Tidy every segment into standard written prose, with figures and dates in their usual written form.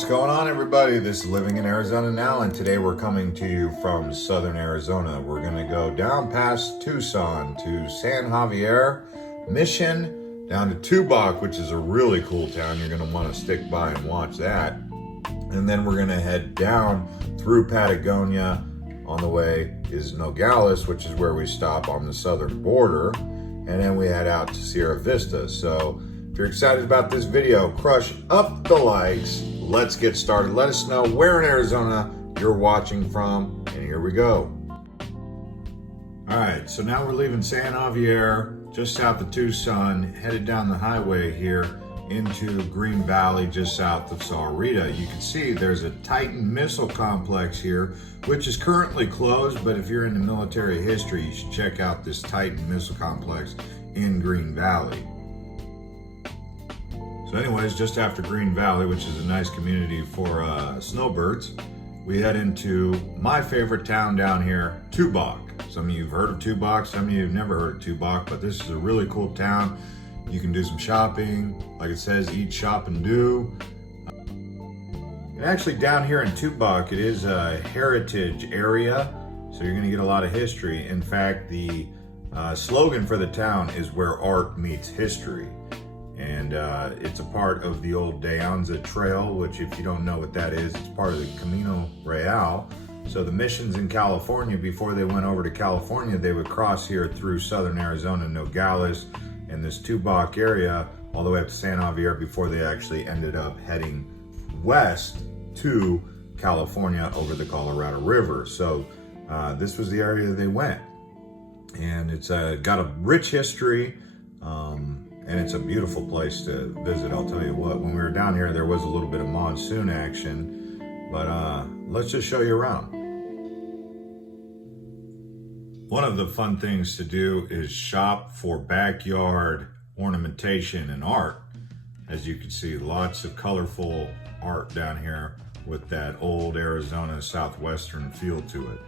What's going on, everybody? This is Living in Arizona Now, and today we're coming to you from southern Arizona. We're going to go down past Tucson to San Javier Mission, down to Tubac, which is a really cool town. You're going to want to stick by and watch that. And then we're going to head down through Patagonia. On the way is Nogales, which is where we stop on the southern border. And then we head out to Sierra Vista. So if you're excited about this video, crush up the likes. Let's get started. Let us know where in Arizona you're watching from, and here we go. All right, so now we're leaving San Javier, just south of Tucson, headed down the highway here into Green Valley, just south of Sierra Vista. You can see there's a Titan missile complex here, which is currently closed, but if you're into military history, you should check out this Titan missile complex in Green Valley. So anyways, just after Green Valley, which is a nice community for snowbirds, we head into my favorite town down here, Tubac. Some of you have heard of Tubac, some of you have never heard of Tubac, but this is a really cool town. You can do some shopping, like it says, eat, shop, and do. And actually down here in Tubac, it is a heritage area, so you're gonna get a lot of history. In fact, the slogan for the town is where art meets history. And it's a part of the old De Anza Trail, which if you don't know what that is, it's part of the Camino Real. So the missions in California, before they went over to California, they would cross here through southern Arizona, Nogales, and this Tubac area, all the way up to San Javier before they actually ended up heading west to California over the Colorado River. So this was the area they went. And it's got a rich history. And it's a beautiful place to visit. I'll tell you what, when we were down here, there was a little bit of monsoon action, but let's just show you around. One of the fun things to do is shop for backyard ornamentation and art. As you can see, lots of colorful art down here with that old Arizona Southwestern feel to it.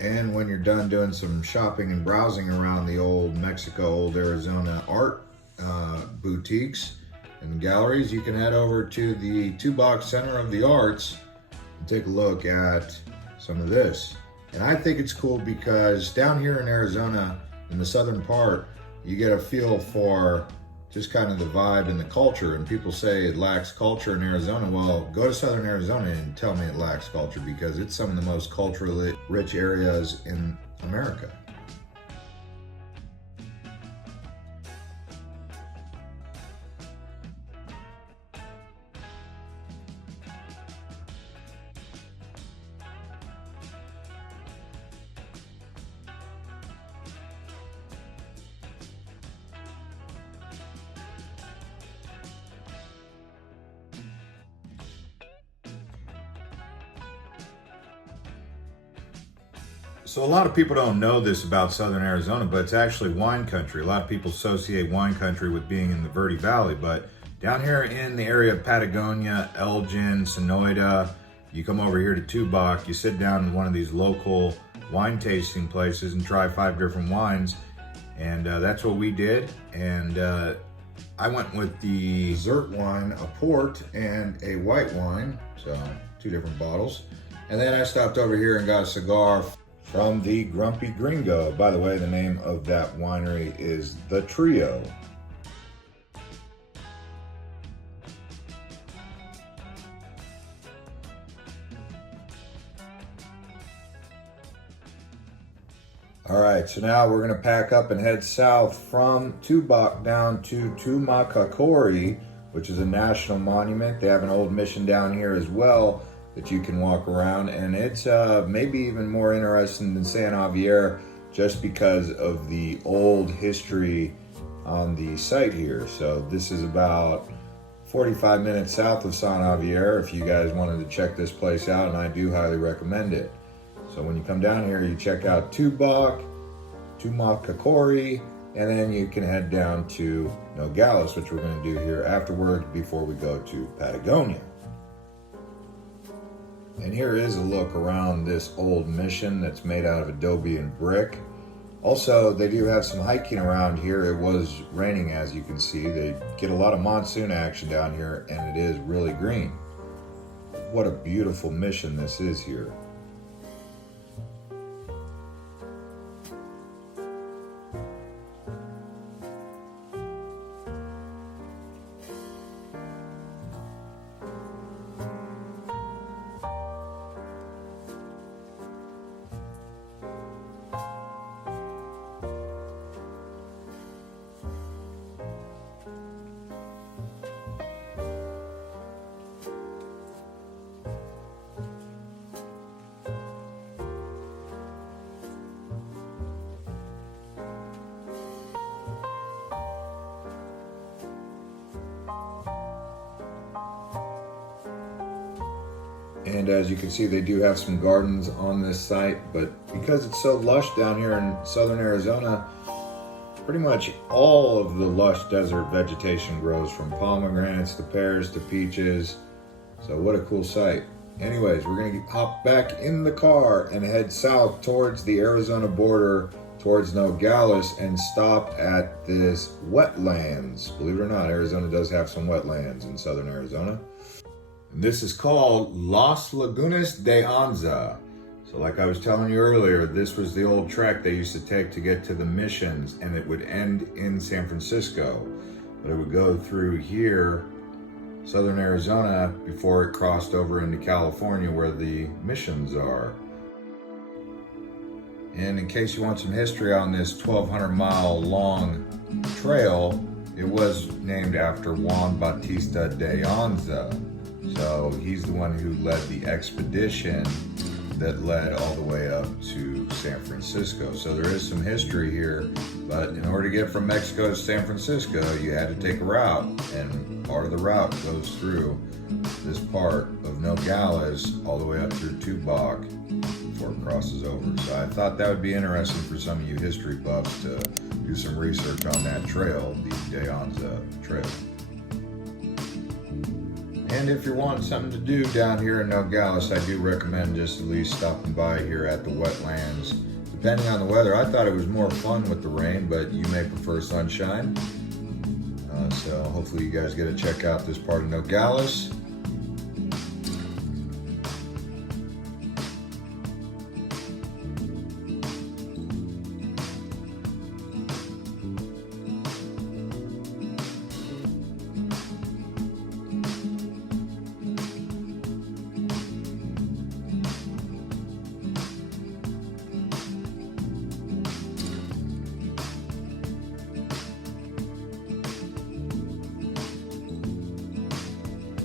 And when you're done doing some shopping and browsing around the old Mexico, old Arizona art boutiques and galleries, you can head over to the Tubac Center of the Arts and take a look at some of this. And I think it's cool because down here in Arizona, in the southern part, you get a feel for just kind of the vibe and the culture. And people say it lacks culture in Arizona. Well, go to southern Arizona and tell me it lacks culture, because it's some of the most culturally rich areas in America. So a lot of people don't know this about southern Arizona, but it's actually wine country. A lot of people associate wine country with being in the Verde Valley, but down here in the area of Patagonia, Elgin, Sonora, you come over here to Tubac, you sit down in one of these local wine tasting places and try 5 different wines, and that's what we did. And I went with the dessert wine, a port, and a white wine, so 2 different bottles. And then I stopped over here and got a cigar from the Grumpy Gringo. By the way, the name of that winery is The Trio. All right, so now we're gonna pack up and head south from Tubac down to Tumacacori, which is a national monument. They have an old mission down here as well that you can walk around, and it's maybe even more interesting than San Javier just because of the old history on the site here. So this is about 45 minutes south of San Javier if you guys wanted to check this place out, and I do highly recommend it. So when you come down here, you check out Tubac, Tumacacori, and then you can head down to Nogales, which we're going to do here afterward before we go to Patagonia. And here is a look around this old mission that's made out of adobe and brick. Also, they do have some hiking around here. It was raining, as you can see. They get a lot of monsoon action down here, and it is really green. What a beautiful mission this is here. And as you can see, they do have some gardens on this site, but because it's so lush down here in southern Arizona, pretty much all of the lush desert vegetation grows, from pomegranates to pears to peaches. So what a cool site. Anyways, we're gonna hop back in the car and head south towards the Arizona border, towards Nogales, and stop at this wetlands. Believe it or not, Arizona does have some wetlands in southern Arizona. This is called Las Lagunas de Anza. So like I was telling you earlier, this was the old trek they used to take to get to the missions, and it would end in San Francisco. But it would go through here, southern Arizona, before it crossed over into California where the missions are. And in case you want some history on this 1,200 mile long trail, it was named after Juan Bautista de Anza. So he's the one who led the expedition that led all the way up to San Francisco. So there is some history here, but in order to get from Mexico to San Francisco, you had to take a route, and part of the route goes through this part of Nogales all the way up through Tubac before it crosses over. So I thought that would be interesting for some of you history buffs to do some research on that trail, the De Anza Trail. And if you're wanting something to do down here in Nogales, I do recommend just at least stopping by here at the wetlands. Depending on the weather, I thought it was more fun with the rain, but you may prefer sunshine. So hopefully you guys get to check out this part of Nogales.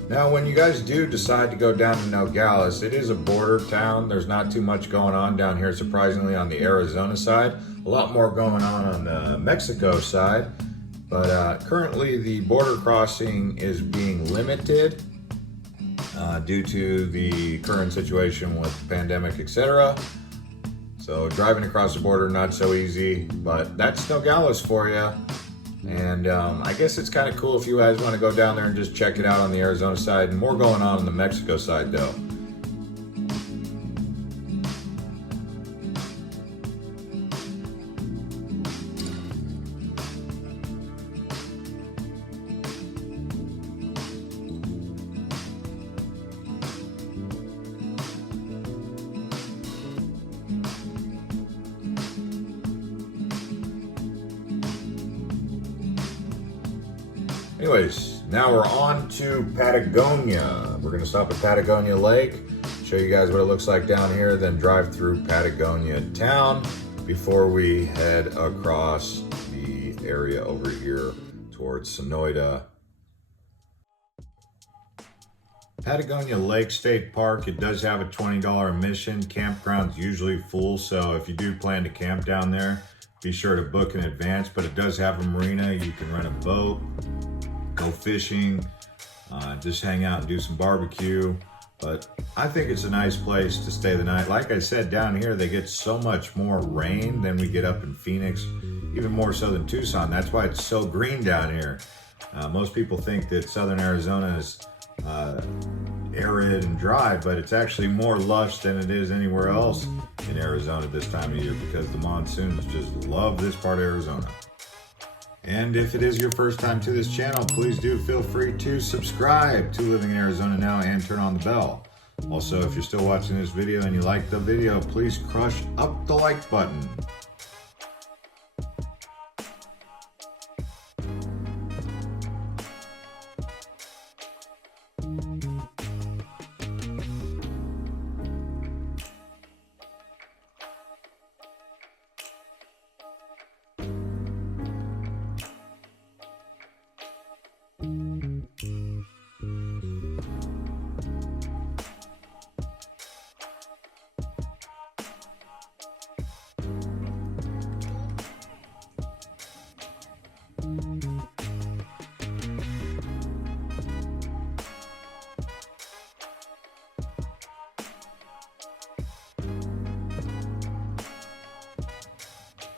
Now, when you guys do decide to go down to Nogales, it is a border town. There's not too much going on down here, surprisingly, on the Arizona side. A lot more going on the Mexico side. But currently, the border crossing is being limited due to the current situation with the pandemic, etc. So driving across the border, not so easy, but that's Nogales for you. And I guess it's kind of cool if you guys want to go down there and just check it out on the Arizona side. And more going on the Mexico side, though. Anyways, now we're on to Patagonia. We're gonna stop at Patagonia Lake, show you guys what it looks like down here, then drive through Patagonia town before we head across the area over here towards Sonora. Patagonia Lake State Park, it does have a $20 admission. Campground's usually full, so if you do plan to camp down there, be sure to book in advance, but it does have a marina. You can rent a boat, go fishing, just hang out and do some barbecue. But I think it's a nice place to stay the night. Like I said, down here they get so much more rain than we get up in Phoenix, even more so than Tucson. That's why it's so green down here. Most people think that southern Arizona is arid and dry, but it's actually more lush than it is anywhere else in Arizona this time of year, because the monsoons just love this part of Arizona. And if it is your first time to this channel, please do feel free to subscribe to Living in Arizona Now and turn on the bell. Also, if you're still watching this video and you like the video, please crush up the like button.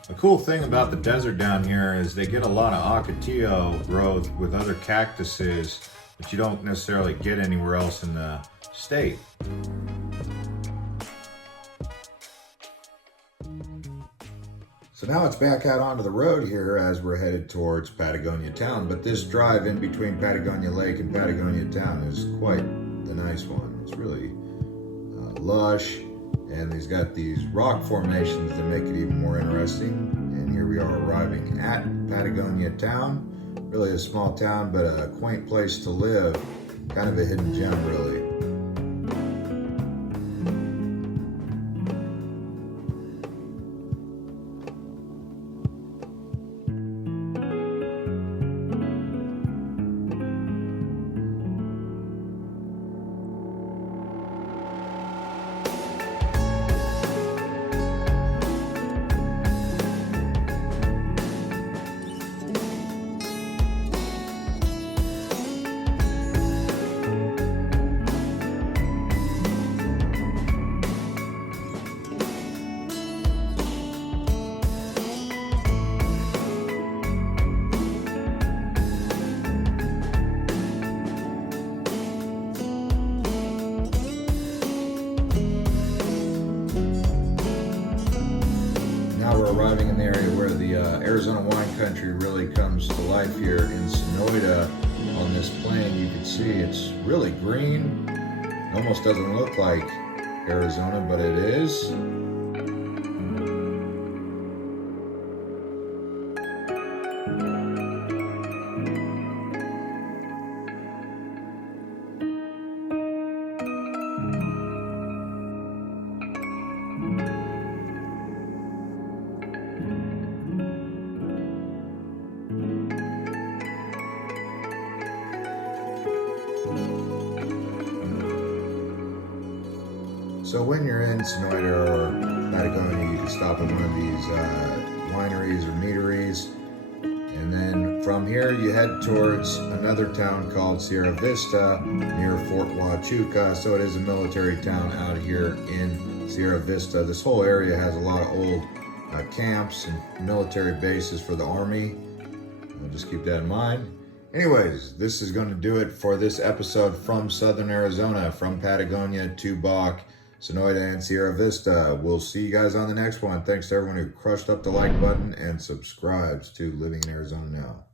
The cool thing about the desert down here is they get a lot of ocotillo growth with other cactuses that you don't necessarily get anywhere else in the state. So now it's back out onto the road here as we're headed towards Patagonia town, but this drive in between Patagonia Lake and Patagonia town is quite the nice one. It's really lush, and he's got these rock formations that make it even more interesting. And here we are arriving at Patagonia town. Really a small town, but a quaint place to live. Kind of a hidden gem, really. Arriving in the area where the Arizona wine country really comes to life here in Sonora. On this plain, you can see it's really green. Almost doesn't look like Arizona, but it is. So when you're in Sonora or Patagonia, you can stop at one of these wineries or meaderies. And then from here, you head towards another town called Sierra Vista near Fort Huachuca. So it is a military town out here in Sierra Vista. This whole area has a lot of old camps and military bases for the Army. I'll just keep that in mind. Anyways, this is going to do it for this episode from Southern Arizona, from Patagonia, Tubac, Sonora, and Sierra Vista. We'll see you guys on the next one. Thanks to everyone who crushed up the like button and subscribes to Living in Arizona Now.